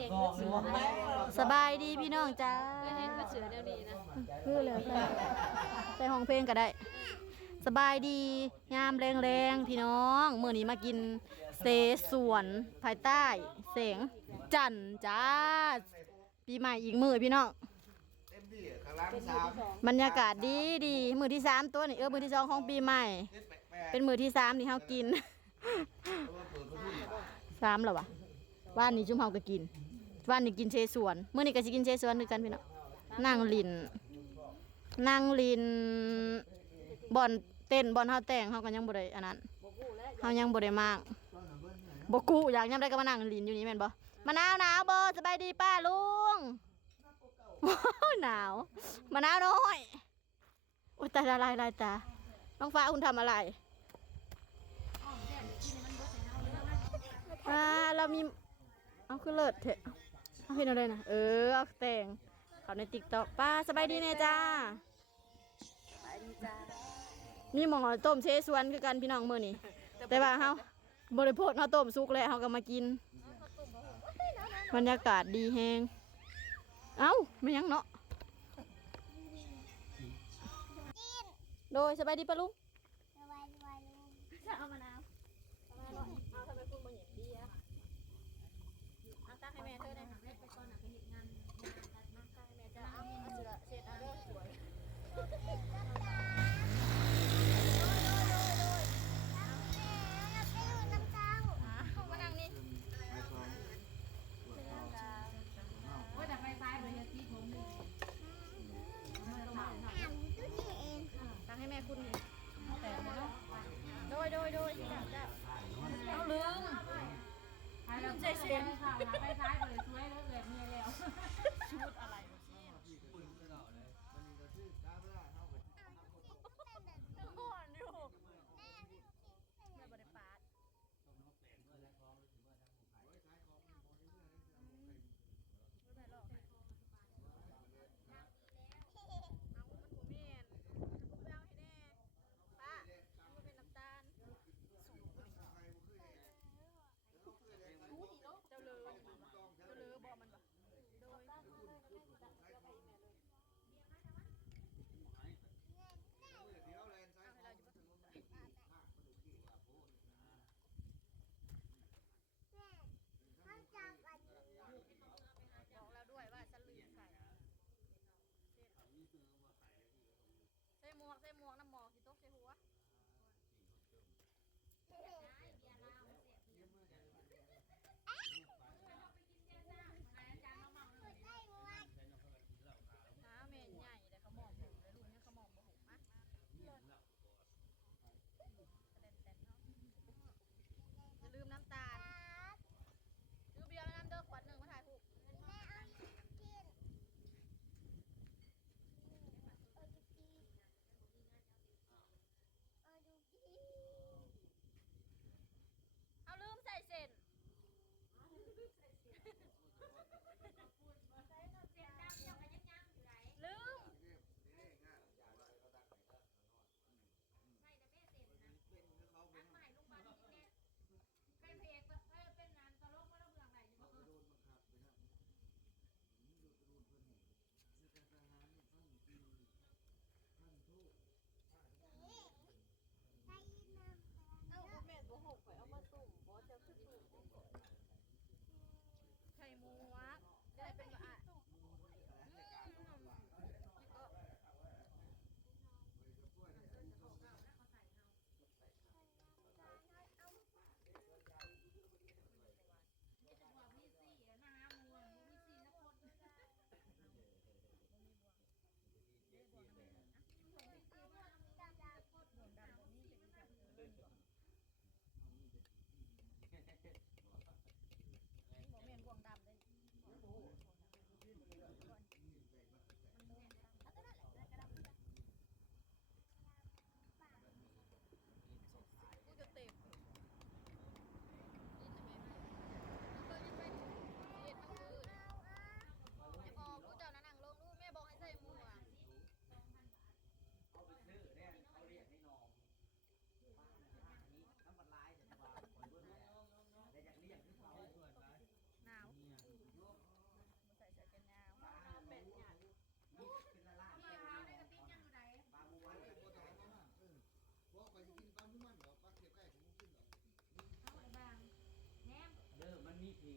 เห็นเสือสบายดีพี่น้องจ้าเคยเห็นเสือแนวนี้นะคือเลยใส่ใส่ห้องเพลงก็ได้ สบายดียามแรงๆพี่น้องเมื่อนี้มากินเสสวนภายใต้แสงจันจ้าปีใหม่อีกมือพี่น้องมที่ข้างล่างสามบรรยากาศดีดีมือที่สามตัวนี่เออมือที่สองของปีใหม่ เป็นมือที่สามที่เฮากินสามแล้วะว่านนี้จุ่มเฮาก็กิน ว่านนี้กินเชสวนเมื้อนี้ก็สิกินเชสวนด้วยกันพี่น้องนั่งลินนั่งลินบอลเต้นบอลเฮาแต่งเฮาก็ยังบ่ได้อันนั้นเฮายังบ่ได้มากบ่กูอยากยามได้ก็มานั่งลินอยู่นี่แม่นบ่มะนาวหนาวบ่สบายดีป้าลุงหนาวมะนาวน้อยโอ้ยตาละลายลายตาน้องฟ้าคุณทำอะไรอ่าเรามีเอาคือเลิศเถอะ เอาเห็นอะไรนะเออเอาแต่งเขาในติ๊กต็อกป้าสบายดีเน่จ้าสบายดีจ้ามีหมองเอาต้มเชสวนคือกันพี่น้องมื้อนี้แต่ว่าเฮาบริโภคเฮาต้มสุกแล้วเฮาก็มากิน บรรยากาศดีแฮงเอ้าไม่ยังเนาะโดยสบายดีปะลุงเอามะนาวเอาทำไมคุณบ่เห็นดีอะเอาตักให้แม่เธอได้ค่ะแม่ไปก่อนน่ะไปเฮ็ดงานงานตัดมาตักให้แม่จะเอาเอาเสือเช็ดเอาเด้อสวยเอามานั่งนี่ตักให้แม่คุณนี่แต่เนาะโดยโดยโดยจ้าจ้าเอาลืมลืมใจเสียง ไปท้ายเลยช่วยแล้วเลยเมียแล้ว ชุดอะไรวะห่อนอยู่แม่บริปาดเอามันบ่แม่นไปเอาให้แน่ป้ามันเป็นน้ำตาลสูงนี่เจ้าเลอเจ้าเลอบอกมันบ่โดย เดี๋ยวแลนซ้าย บอกแล้วด้วยว่าฉันลืมใส่ใส่หมวกใส่หมวกน้ำหมอก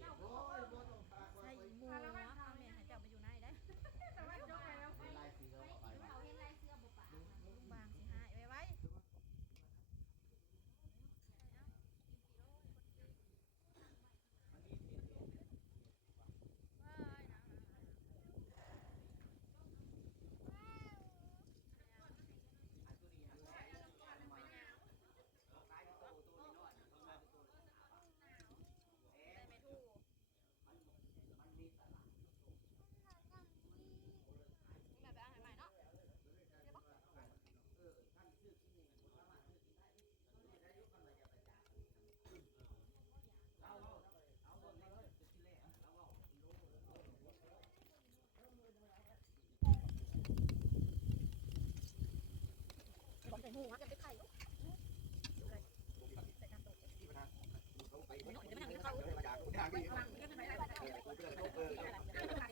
要不 หัวจะไปไข่ลูกไป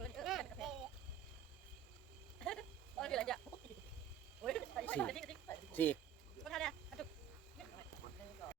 เออเดี๋ยวจะเอ้ยไปสิ